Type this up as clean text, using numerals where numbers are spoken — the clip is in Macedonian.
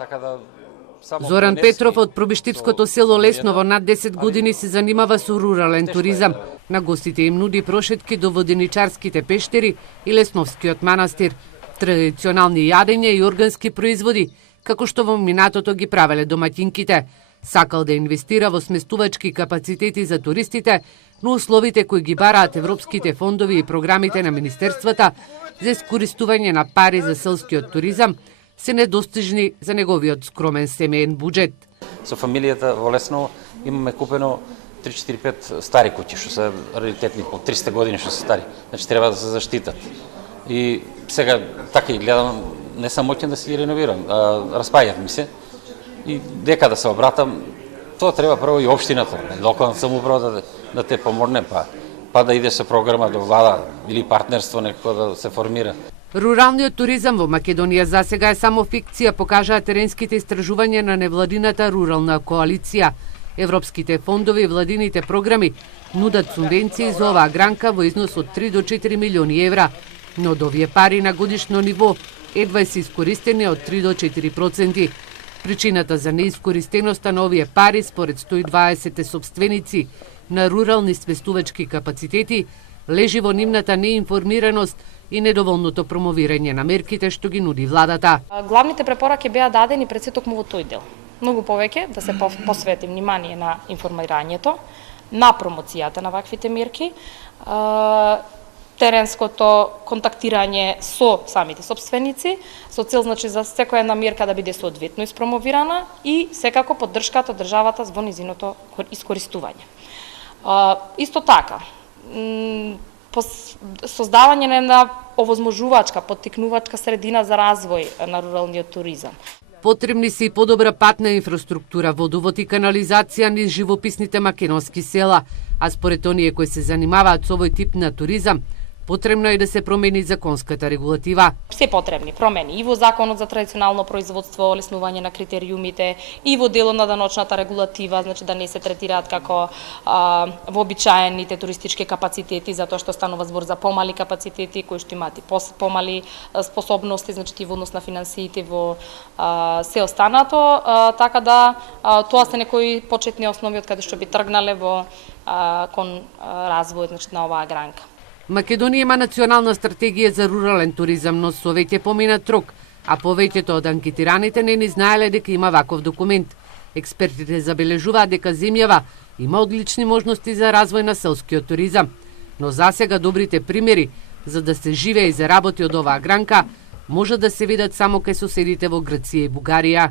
Така да Зоран Петров од пробиштипското село Лесново над 10 години се занимава со рурален туризам. На гостите им нуди прошетки до воденичарските пештери и Лесновскиот манастир, традиционални јадења и органски производи, како што во минатото ги правеле домаќинките. Сакал да инвестира во сместувачки капацитети за туристите, но условите кои ги бараат европските фондови и програмите на министерствата за искористување на пари за селскиот туризам се недостижни за неговиот скромен семеен буџет. Со фамилијата во Лесново имаме купено 3-4-5 стари куќи, што се раритетни, по 300 години што се стари. Значи треба да се заштитат. И сега така и гледам, не сам моќен да се ги реновирам, распаѓат ми се. И дека да се обратам, тоа треба прво и општината, локалната самоуправа да те помогне, па да иде со програма до влада или партнерство некако да се формира. Руралниот туризам во Македонија засега е само фикција, покажаа теренските истражувања на невладината рурална коалиција. Европските фондови и владините програми нудат субвенции за оваа гранка во износ од 3 до 4 милиони евра, но од овие пари на годишно ниво едва се искористени од 3 до 4%. Причината за неискористеноста на овие пари, според 120 собственици на рурални свестувачки капацитети, лежи во нивната неинформираност и недоволното промовирање на мерките што ги нуди владата. Главните препораки беа дадени пред се токму во тој дел. Многу повеќе да се посвети внимание на информирањето, на промоцијата на ваквите мерки, теренското контактирање со самите собственици, со цел значи за секоја една мерка да биде соодветно испромовирана и секако поддршката од државата во низиното искористување. Исто така, создавање на една овозможувачка, поттикнувачка средина за развој на руралниот туризам. Потребни се и подобра патна инфраструктура, водовод и канализација низ живописните македонски села, а според оние кои се занимаваат со овој тип на туризам, потребно е да се промени законската регулатива. Се потребни промени и во Законот за традиционално производство, олеснување на критериумите, и во делот на даночната регулатива, значи да не се третираат како вообичаените туристички капацитети, затоа што станува збор за помали капацитети кои што имаат и помали способности, значи во однос на финансиите во се останато, така да тоа се некои почетни основи од каде што би тргнале во кон развојот значи на оваа гранка. Македонија има национална стратегија за рурален туризам, но со веќе поминат рок, а повеќето од анкетираните не ни знаеле дека има ваков документ. Експертите забележуваат дека земјава има одлични можности за развој на селскиот туризам, но засега добрите примери за да се живее и заработи од оваа гранка може да се видат само кај соседите во Грција и Бугарија.